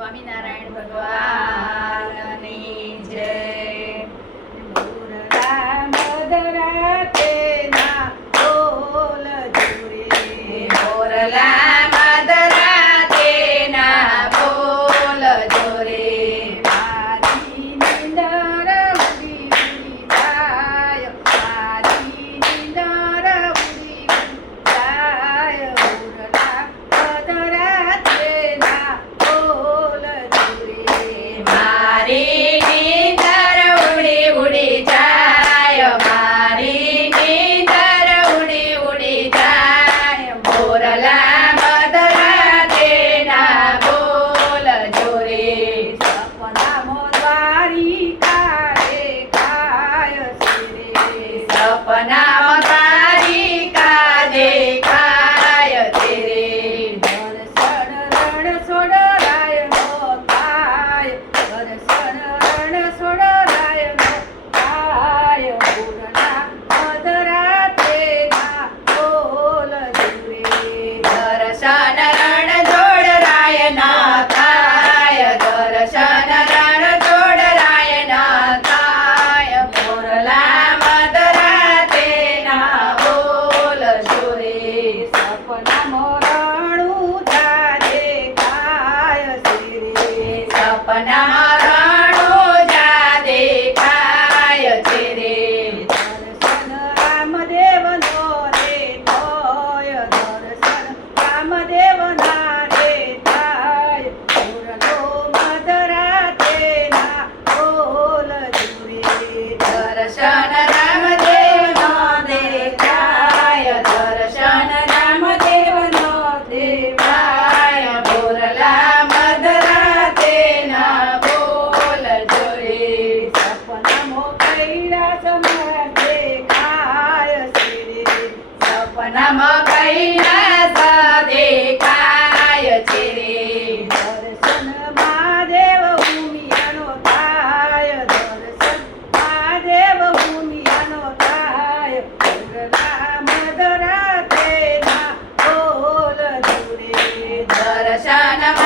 સ્વામિનારાયણ ભગવાનની જય. પૂર્ણા મદરા તેના બોલ જુરે બોરલા સપનામાં રાણો જા દેખાય છે રે. દર્શન રામદેવનો રે તોય દર્શન સપનામાં કઈ ના દેખાય છે રે દર્શન મહાદેવ ભૂમિયાનો થાય દર્શન મહાદેવ ભૂમિયાનો થાય રામ ધરાતે ના બોલ દૂરે દર્શન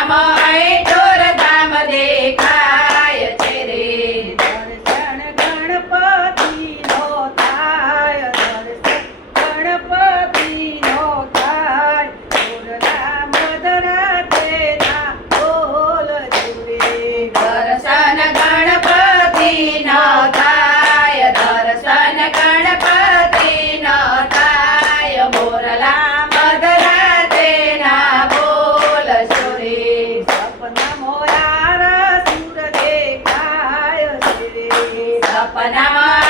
am I? સપનામાં